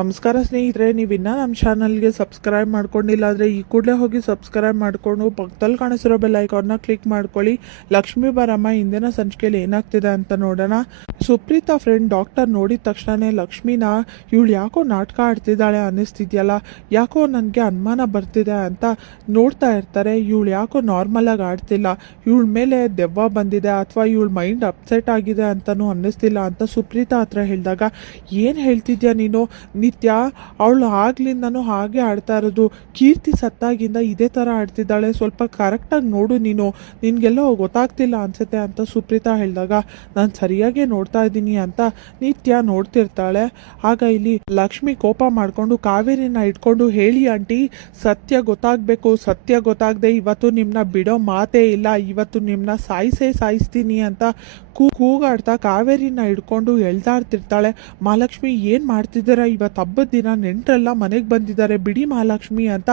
ನಮಸ್ಕಾರ ಸ್ನೇಹಿತರೆ, ನೀವು ಇನ್ನೂ ನಮ್ಮ ಚಾನಲ್ಗೆ ಸಬ್ಸ್ಕ್ರೈಬ್ ಮಾಡ್ಕೊಂಡಿಲ್ಲ ಅಂದರೆ ಈ ಕೂಡಲೇ ಹೋಗಿ ಸಬ್ಸ್ಕ್ರೈಬ್ ಮಾಡಿಕೊಂಡು ಪಕ್ಕದಲ್ಲಿ ಕಾಣಿಸಿರೋ ಬೆಲ್ ಐಕಾನ್ನ ಕ್ಲಿಕ್ ಮಾಡ್ಕೊಳ್ಳಿ. ಲಕ್ಷ್ಮೀ ಬಾರಮ್ಮ ಇಂದಿನ ಸಂಚಿಕೆಯಲ್ಲಿ ಏನಾಗ್ತಿದೆ ಅಂತ ನೋಡೋಣ. ಸುಪ್ರೀತಾ ಫ್ರೆಂಡ್ ಡಾಕ್ಟರ್ ನೋಡಿದ ತಕ್ಷಣನೇ ಲಕ್ಷ್ಮಿನ ಇವಳು ಯಾಕೋ ನಾಟಕ ಆಡ್ತಿದ್ದಾಳೆ ಅನ್ನಿಸ್ತಿದ್ಯಲ್ಲ, ಯಾಕೋ ನನಗೆ ಅನುಮಾನ ಬರ್ತಿದೆ ಅಂತ ನೋಡ್ತಾ ಇರ್ತಾರೆ. ಇವಳು ಯಾಕೋ ನಾರ್ಮಲ್ ಆಗಿ ಆಡ್ತಿಲ್ಲ, ಇವಳ ಮೇಲೆ ದೆವ್ವ ಬಂದಿದೆ ಅಥವಾ ಇವಳ ಮೈಂಡ್ ಅಪ್ಸೆಟ್ ಆಗಿದೆ ಅಂತಲೂ ಅನ್ನಿಸ್ತಿಲ್ಲ ಅಂತ ಸುಪ್ರೀತಾ ಹತ್ರ ಹೇಳಿದಾಗ, ಏನು ಹೇಳ್ತಿದ್ಯಾ ನೀನು ನಿತ್ಯ, ಅವಳು ಆಗ್ಲಿಂದನೂ ಹಾಗೆ ಆಡ್ತಾ ಇರೋದು. ಕೀರ್ತಿ ಸತ್ತಾಗಿಂದ ಇದೇ ಥರ ಆಡ್ತಿದ್ದಾಳೆ, ಸ್ವಲ್ಪ ಕರೆಕ್ಟಾಗಿ ನೋಡು ನೀನು, ನಿನಗೆಲ್ಲೋ ಗೊತ್ತಾಗ್ತಿಲ್ಲ ಅನ್ಸುತ್ತೆ ಅಂತ ಸುಪ್ರೀತಾ ಹೇಳಿದಾಗ, ನಾನು ಸರಿಯಾಗೇ ನೋಡ್ತಾ ಇದ್ದೀನಿ ಅಂತ ನಿತ್ಯ ನೋಡ್ತಿರ್ತಾಳೆ. ಆಗ ಇಲ್ಲಿ ಲಕ್ಷ್ಮಿ ಕೋಪ ಮಾಡಿಕೊಂಡು ಕಾವೇರಿನ ಇಟ್ಕೊಂಡು, ಹೇಳಿ ಆಂಟಿ, ಸತ್ಯ ಗೊತ್ತಾಗಬೇಕು, ಸತ್ಯ ಗೊತ್ತಾಗದೆ ಇವತ್ತು ನಿಮ್ಮನ್ನ ಬಿಡೋ ಮಾತೇ ಇಲ್ಲ, ಇವತ್ತು ನಿಮ್ಮನ್ನ ಸಾಯಿಸ್ತೀನಿ ಅಂತ ಕೂಗಾಡ್ತಾ ಕಾವೇರಿನ ಹಿಡ್ಕೊಂಡು ಎಳ್ದಾಡ್ತಿರ್ತಾಳೆ. ಮಹಾಲಕ್ಷ್ಮಿ, ಏನು ಮಾಡ್ತಿದ್ದೀರಾ, ಇವತ್ತು ಹಬ್ಬದ ದಿನ ನೆಂಟರೆಲ್ಲ ಮನೆಗೆ ಬಂದಿದ್ದಾರೆ, ಬಿಡಿ ಮಹಾಲಕ್ಷ್ಮಿ ಅಂತ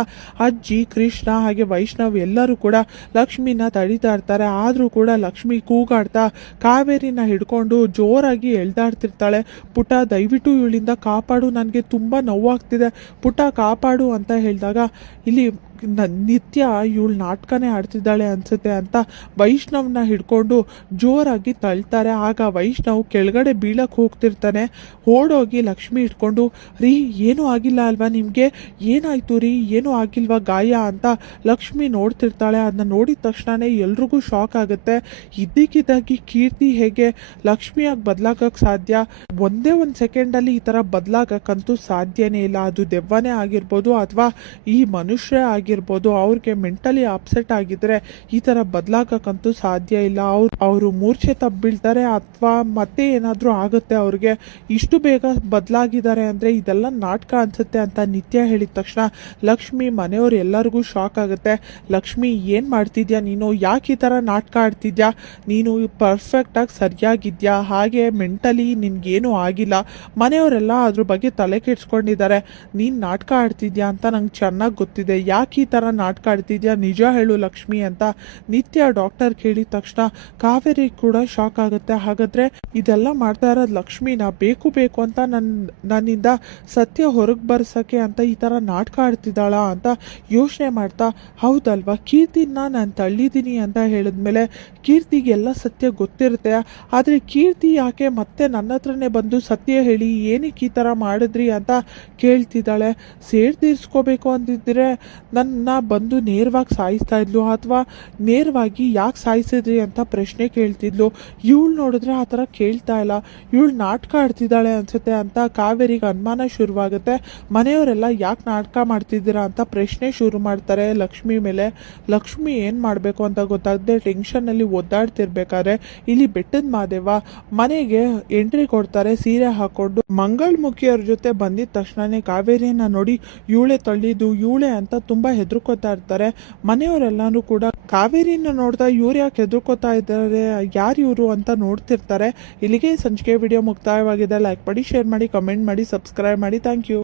ಅಜ್ಜಿ, ಕೃಷ್ಣ ಹಾಗೆ ವೈಷ್ಣವ್ ಎಲ್ಲರೂ ಕೂಡ ಲಕ್ಷ್ಮಿನ ತಡೀತಾ ಇರ್ತಾರೆ. ಆದರೂ ಕೂಡ ಲಕ್ಷ್ಮಿ ಕೂಗಾಡ್ತಾ ಕಾವೇರಿನ ಹಿಡ್ಕೊಂಡು ಜೋರಾಗಿ ಎಳ್ದಾಡ್ತಿರ್ತಾಳೆ. ಪುಟ್ಟ, ದಯವಿಟ್ಟು ಇವಳಿಂದ ಕಾಪಾಡು, ನನಗೆ ತುಂಬ ನೋವಾಗ್ತಿದೆ, ಪುಟ್ಟ ಕಾಪಾಡು ಅಂತ ಹೇಳಿದಾಗ ಇಲ್ಲಿ ನಿತ್ಯ ಇವಳು ನಾಟಕನೇ ಆಡ್ತಿದ್ದಾಳೆ ಅನ್ಸುತ್ತೆ ಅಂತ ವೈಷ್ಣವ್ನ ಹಿಡ್ಕೊಂಡು ಜೋರಾಗಿ ತಳ್ತಾರೆ. ಆಗ ವೈಷ್ಣವ್ ಕೆಳಗಡೆ ಬೀಳಕ್ಕೆ ಹೋಗ್ತಿರ್ತಾನೆ. ಓಡೋಗಿ ಲಕ್ಷ್ಮಿ ಇಟ್ಕೊಂಡು, ರೀ ಏನೂ ಆಗಿಲ್ಲ ಅಲ್ವಾ ನಿಮಗೆ, ಏನಾಯ್ತು ರೀ, ಏನೂ ಆಗಿಲ್ವಾ ಗಾಯ ಅಂತ ಲಕ್ಷ್ಮಿ ನೋಡ್ತಿರ್ತಾಳೆ. ಅದನ್ನ ನೋಡಿದ ತಕ್ಷಣವೇ ಎಲ್ರಿಗೂ ಶಾಕ್ ಆಗುತ್ತೆ. ಇದ್ದಕ್ಕಿದ್ದಾಗಿ ಕೀರ್ತಿ ಹೇಗೆ ಲಕ್ಷ್ಮಿಯಾಗಿ ಬದಲಾಗಕ್ಕೆ ಸಾಧ್ಯ, ಒಂದೇ ಒಂದು ಸೆಕೆಂಡಲ್ಲಿ ಈ ಥರ ಬದಲಾಗಕ್ಕಂತೂ ಸಾಧ್ಯನೇ ಇಲ್ಲ. ಅದು ದೆವ್ವನೇ ಆಗಿರ್ಬೋದು ಅಥವಾ ಈ ಮನುಷ್ಯ ಆಗಿರ್ಬೋದು, ಅವ್ರಿಗೆ ಮೆಂಟಲಿ ಅಪ್ಸೆಟ್ ಆಗಿದ್ರೆ ಈ ಥರ ಬದಲಾಗಕ್ಕಂತೂ ಸಾಧ್ಯ ಇಲ್ಲ. ಅವರು ಮೂರ್ಛೆ ತಬ್ಬಿಳ್ತಾರೆ ಅಥವಾ ಮತ್ತೆ ಏನಾದರೂ ಆಗುತ್ತೆ ಅವ್ರಿಗೆ. ಇಷ್ಟು ಬೇಗ ಬದಲಾಗಿದ್ದಾರೆ ಅಂದರೆ ಇದೆಲ್ಲ ನಾಟಕ ಅನ್ಸುತ್ತೆ ಅಂತ ನಿತ್ಯ ಹೇಳಿದ ತಕ್ಷಣ ಲಕ್ಷ್ಮಿ ಮನೆಯವ್ರು ಎಲ್ಲರಿಗೂ ಶಾಕ್ ಆಗುತ್ತೆ. ಲಕ್ಷ್ಮಿ, ಏನು ಮಾಡ್ತಿದ್ಯಾ ನೀನು, ಯಾಕೆ ಈ ಥರ ನಾಟಕ ಆಡ್ತಿದ್ಯಾ, ನೀನು ಪರ್ಫೆಕ್ಟಾಗಿ ಸರಿಯಾಗಿದ್ಯಾ, ಹಾಗೆ ಮೆಂಟಲಿ ನಿನ್ಗೇನೂ ಆಗಿಲ್ಲ, ಮನೆಯವರೆಲ್ಲ ಅದ್ರ ಬಗ್ಗೆ ತಲೆ ಕೆಡ್ಸ್ಕೊಂಡಿದ್ದಾರೆ, ನೀನು ನಾಟಕ ಆಡ್ತಿದ್ಯಾ ಅಂತ ನಂಗೆ ಚೆನ್ನಾಗಿ ಗೊತ್ತಿದೆ, ಯಾಕೆ ಈ ಥರ ನಾಟಕ ಆಡ್ತಿದ್ಯಾ, ನಿಜ ಹೇಳು ಲಕ್ಷ್ಮಿ ಅಂತ ನಿತ್ಯ ಡಾಕ್ಟರ್ ಕೇಳಿದ ತಕ್ಷಣ ಕಾವೇರಿ ಕೂಡ ಶಾಕ್ ಆಗುತ್ತೆ. ಹಾಗಾದ್ರೆ ಇದೆಲ್ಲ ಮಾಡ್ತಾ ಇರೋದು ಲಕ್ಷ್ಮಿನ ಬೇಕು ಅಂತ ನನ್ನಿಂದ ಸತ್ಯ ಹೊರಗೆ ಬರ್ಸೋಕ್ಕೆ ಅಂತ ಈ ಥರ ನಾಟಕ ಆಡ್ತಿದ್ದಾಳ ಅಂತ ಯೋಚನೆ ಮಾಡ್ತಾ, ಹೌದಲ್ವಾ, ಕೀರ್ತಿನ ನಾನು ತಳ್ಳಿದ್ದೀನಿ ಅಂತ ಹೇಳಿದ್ಮೇಲೆ ಕೀರ್ತಿಗೆಲ್ಲ ಸತ್ಯ ಗೊತ್ತಿರುತ್ತೆ, ಆದರೆ ಕೀರ್ತಿ ಯಾಕೆ ಮತ್ತೆ ನನ್ನ ಹತ್ರನೇ ಬಂದು ಸತ್ಯ ಹೇಳಿ ಏನಕ್ಕೆ ಈ ಥರ ಮಾಡಿದ್ರಿ ಅಂತ ಕೇಳ್ತಿದ್ದಾಳೆ. ಸೇಡ್ ತೀರಿಸ್ಕೋಬೇಕು ಅಂತಿದ್ರೆ ನನ್ನ ಬಂದು ನೇರವಾಗಿ ಸಾಯಿಸ್ತಾ ಇದ್ಲು ಅಥವಾ ನೇರವಾಗಿ ಯಾಕೆ ಸಾಯಿಸಿದ್ರಿ ಅಂತ ಪ್ರಶ್ನೆ ಕೇಳ್ತಿದ್ಲು. ಇವಳು ನೋಡಿದ್ರೆ ಆ ಥರ ಕೇಳ್ತಾ ಇಲ್ಲ, ಇವಳು ನಾಟಕ ಆಡ್ತಿದ್ದಾಳೆ ಅನ್ಸುತ್ತೆ ಅಂತ ಕಾವೇರಿಗೆ ಅನುಮಾನ ಶುರುವಾಗುತ್ತೆ. ಮನೆಯವರೆಲ್ಲ ಯಾಕೆ ನಾಟಕ ಮಾಡ್ತಿದ್ದೀರಾ ಅಂತ ಪ್ರಶ್ನೆ ಶುರು ಮಾಡ್ತಾರೆ ಲಕ್ಷ್ಮಿ ಮೇಲೆ. ಲಕ್ಷ್ಮಿ ಏನು ಮಾಡಬೇಕು ಅಂತ ಗೊತ್ತಾಗದೆ ಟೆನ್ಷನ್ನಲ್ಲಿ ಒದ್ದಾಡ್ತಿರ್ಬೇಕಾದ್ರೆ ಇಲ್ಲಿ ಬೆಟ್ಟದ ಮಾದೇವ ಮನೆಗೆ ಎಂಟ್ರಿ ಕೊಡ್ತಾರೆ ಸೀರೆ ಹಾಕೊಂಡು. ಮಂಗಳಮುಖಿಯವ್ರ ಜೊತೆ ಬಂದಿದ ತಕ್ಷಣನೇ ಕಾವೇರಿಯನ್ನ ನೋಡಿ ಇವಳೆ ತಳ್ಳಿದ್ದು, ಇವಳೆ ಅಂತ ತುಂಬ ಹೆದರ್ಕೋತಾ ಇರ್ತಾರೆ. ಮನೆಯವರೆಲ್ಲಾನು ಕೂಡ ಕಾವೇರಿನ ನೋಡ್ತಾ ಇವ್ರು ಯಾಕೆ ಹೆದರ್ಕೋತಾ ಇದ್ದಾರೆ, ಯಾರು ಇವರು ಅಂತ ನೋಡ್ತಿರ್ತಾರೆ. ಇಲ್ಲಿಗೆ ಸಂಚಿಕೆ ವಿಡಿಯೋ ಮುಕ್ತಾಯವಾಗಿದೆ. ಲೈಕ್ ಮಾಡಿ, ಶೇರ್ ಮಾಡಿ, ಕಮೆಂಟ್ ಮಾಡಿ, ಸಬ್ಸ್ಕ್ರೈಬ್ ಮಾಡಿ. Thank you.